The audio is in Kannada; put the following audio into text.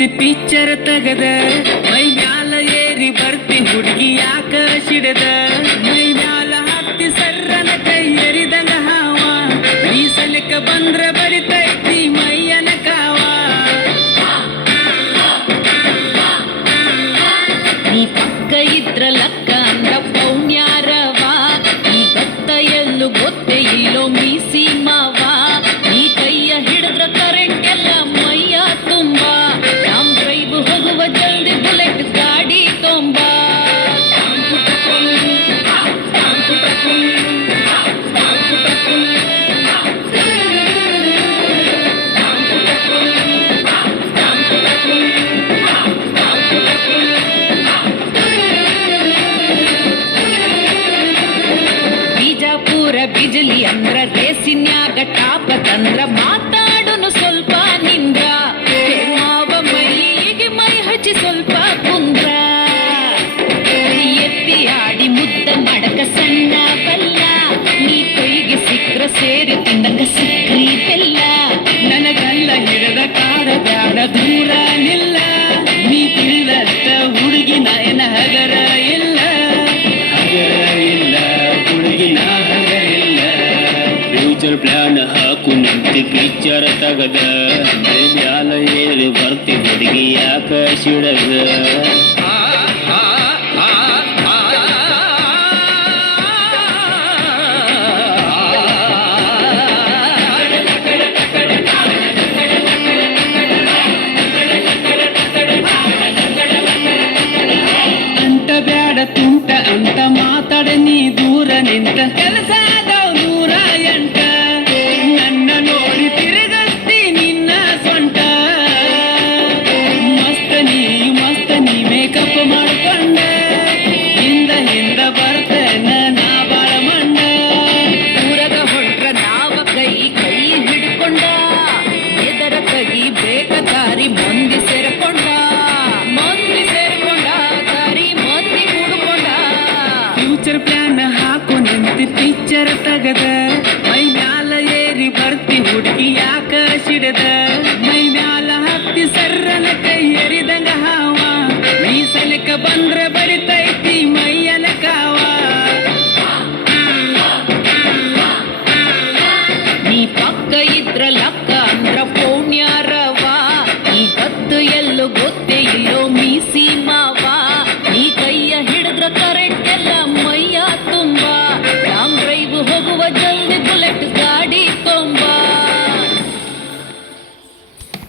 ನಿಂತು ಪಿಕ್ಚರ್ ತಗದ ಮೈ ಮ್ಯಾಲ ಏರಿ ಬರ್ತಿ ಹುಡುಗಿ ಯಾಕ ಸಿಡದ ಮೈ ಮ್ಯಾಲ ಹತ್ತಿ ಸರ್ರನ ಕೈ ಎರಿದಂಗ ಹಾವ ಈ ಸಲಕ ಬಂದ್ರ ಬರಿತೈತಿ ಮೈಯನ ಕಾವ ನೀ ಪಕ್ಕ ಇದ್ರ ಲಕ್ಕ ಅಂದ್ರ ಪೌಣ್ಯಾರವ ಈ ಗತ್ತ ಎಲ್ಲೂ ಗೊತ್ತೇ ಇಲ್ಲೋ ಮೀಸಿ ಮಾವ ನೀ ಕೈಯ ಹಿಡಿದ್ರ ಕರೆಂಟ್ ಎಲ್ಲ ಮೈಯ ತುಂಬ ನಮ್ ಡ್ರೈವ್ ಹೋಗುವ ಜಲ್ದಿ ಬುಲೆಟ್ ಗಾಡಿ ತೊಂಬ ಬಿಜಾಪುರ ಬಿಜಲಿ ಅಂದ್ರ ರೇಸಿನ್ಯಾಗ ಟಾಪ ತಂದ್ರ ಮಾತಾಡುನು ಸ್ವಲ್ಪ ನಿಂದ್ರ ಮಾವ ಮೈಗೆ ಮೈ ಹಚ್ಚಿ ಸ್ವಲ್ಪ ಕುಂದ್ರ ಎತ್ತಿ ಆಡಿ ಮುದ್ದ ಮಾಡಕ ಸಣ್ಣ ಬಲ್ಲ ನೀ ಕೈಗೆ ಸಿಕ್ರ ಸೇರಿ ತಿಂದಂಗ ಸಕ್ರಿ ಬೆಲ್ಲ ನನಗಲ್ಲ ಹಿಡದ ಕಾಡ ಬ್ಯಾಡ ದೂರ ನಿಲ್ಲ ನೀ ತಿಳಿದಷ್ಟ ಹುಡುಗಿನ ಏನ ಹಗರ ಇಲ್ಲ ಹುಡುಗಿನ ಹಗರ ಇಲ್ಲ ಫ್ಯೂಚರ್ ಪ್ಲಾನ್ ಹಾಕು ನಿಂತು ಪಿಕ್ಚರ್ ತಗದ ಮೈ ಮ್ಯಾಲ ಏರಿ ಬರ್ತಿ ಹುಡುಗಿ ಯಾಕ ಸಿಡದ ಅಂಟ ಬ್ಯಾಡ ತುಂಟ ಅಂತ ಮಾತಾಡ ನೀ ದೂರ ನಿಂತ ಕೆಲಸ ಆದವ್ 108 ನನ್ನ ನೋಡಿ ತಿರುಗಸ್ತಿ ನಿನ್ನ ಸೊಂಟ ಮಸ್ತ ನೀ ಮೇಕಪ್ ಮಾಡ್ಕೊಂಡ ಹಿಂದ ಬರ್ತೇನ ನಾ ಬಾಳ ಮಂಡ ಊರಗ ಹೊಂಟ್ರ ನಾವ ಕೈ ಹಿಡ್ಕೊಂಡ ಎದರ ಕೈ ಬೇಕ ದಾರಿ ಮಂದಿ ಸೇರ್ಕೊಂಡ ದಾರಿ ಮಂದಿ ಕೂಡ್ಕೊಂಡ ಫ್ಯೂಚರ್ ಪ್ಲಾನ್ ಹಾಕು ನಿಂತು ಪಿಕ್ಚರ್ ತಗದ ಮೈ ಮ್ಯಾಲ ಏರಿ ಬರ್ತಿ ಹುಡುಗಿ ಯಾಕ ಸಿಡದ ಮೈ ಮ್ಯಾಲ ಹತ್ತಿ ಸರ್ರನ ಕೈ ಎರಿದಂಗ ಹಾವ ಈ ಸಲಕ ಬಂದ್ರ ಬರಿತೈತಿ ಮೈಯನ ಕಾವ ನೀ ಪಕ್ಕ ಇದ್ರ ಲಕ್ಕ ಅಂದ್ರ ಪೌಣ್ಯಾರವ ಈ ಗತ್ತು ಎಲ್ಲೂ ಗೊತ್ತೇ ಇಲ್ಲೋ ಮೀಸಿ ಮಾ